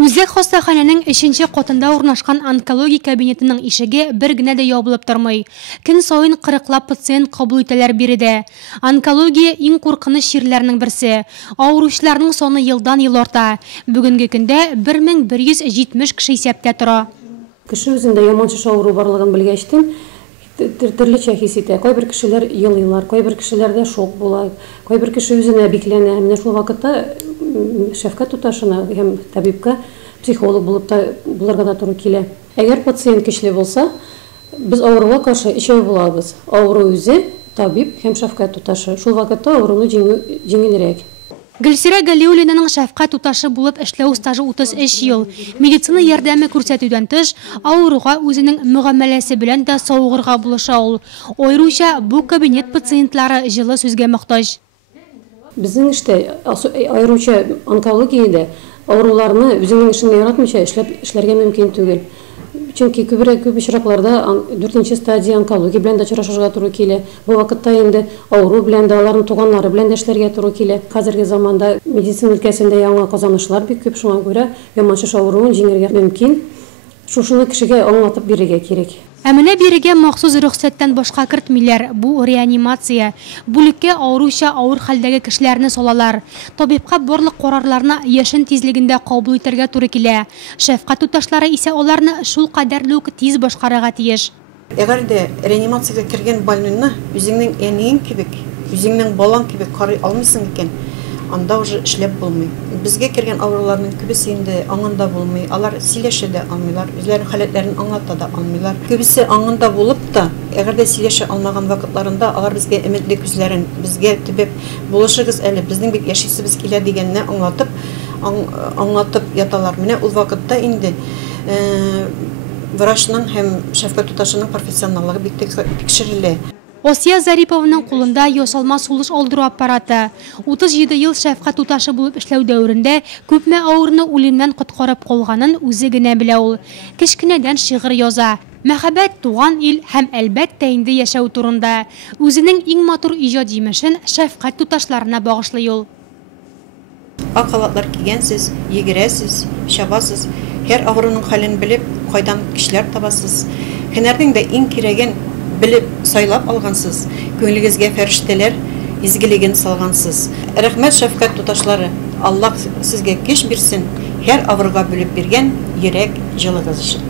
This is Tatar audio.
Үзәк хастаханәнең 3нче катында урнашкан онкология кабинетының ишеге бер генә дә ябылып тормый. Көн саен 40лап пациент кабул итәләр биредә. Онкология иң куркыныч чирләрнең берсе. Авыручыларның саны елдан-ел арта. Бүгенге көндә 1170 кеше исәптә тора. Кеше үзендә яман шиш авыру барлыгын белгәчтен төрлечә хис итә. Кайбер кешеләр елыйлар, кайбер кешеләрдә шок була, кайбер кеше үзенә бикләнә. Менә шул вакытта шәфкать туташына һәм табибка психолог булып та булырга да туры килә. Әгәр пациент көчле булса, без авыруга каршы ишәү булабыз. Авыру үзе, табиб һәм шәфкать туташы. Шул вакытта авыруны җиңелрәк. Гөлсирә Галиуллинаның шәфкать туташы булып эшләү стажы 33 ел. Медицина ярдәме күрсәтүдән тыш, авыруга үзенең мөгамәләсе белән дә савыгырга булыша ул. Аеруча бу кабинет пациентлары җылы сүзгә мохтаҗ. Безнең эштә, аеруча онкологиядә, авыруларны үзенең эшен яратмыйча эшләргә мөмкин түгел. Чөнки күп очракларда 4нче стадия онкология белән дә очрашырга туры килә. Бу вакытта инде авыру белән дә, аларның туганнары белән дә эшләргә туры килә. Хәзерге заманда медицина өлкәсендә яңа казанышлар бик күп, шуңа күрә яман шиш авыруын җиңәргә мөмкин. Шушыны кешегә аңлатып бирергә кирәк. Ә менә бирегә махсус рөхсәттән башка кертмиләр. Бу реанимация. Бүлеккә авыруча авыр хәлдәге кешеләрне салалар. Табибка барлык карарларны яшен тизлегендә кабул итәргә туры килә. Шәфкать туташлары исә аларны шул кадәрле үк тиз башкарырга тиеш. Әгәр дә реанимациягә кергән больныйны үзеңнең әниең кебек, үзеңнең балаң кебек карый алмыйсың икән, анда уже эшләп булмый. Безгә кергән авыруларның күбесе инде аңында булмый. Алар сөйләшә дә алмыйлар, үзләренең халатларын аңлата да алмыйлар. Күбесе аңында булып та, әгәр дә сөйләшә алмаган вакытларында алар безгә өметле күзләрен, безгә төбәп булышыгыз әле, безнең бик яшисебез килә дигәнне аңлатып яталар. Менә ул вакытта инде врачның һәм шәфкать туташының профессионаллыгы бик тикшерелә. Осия Зарипованың кулында ясалма сулыш алдыру аппараты. 37 ел шәфкать туташы булып эшләү дәверендә күпме авырны үлемнән коткарып калганын үзе генә белә ул. Кечкенәдән шигырь яза. Мәхәббәт, туган ил һәм әлбәттә инде яшәү турында. Үзенең иң матур иҗат җимешен шәфкать туташларына багышлый ул. Ак халатлар кигәнсез, йөгерәсез, чабасыз, һәр авыруның хәлен белеп, кайдан кешеләр табасыз. Һөнәрнең дә иң кирәген белеп сайлап алгансыз, күңелегезгә фәрештәләр изгелеген салгансыз. Рәхмәт шәфкать туташлары, Аллаһ сезгә көч бирсен, һәр авыруга бүлеп биргән йөрәк җылыгыз өчен.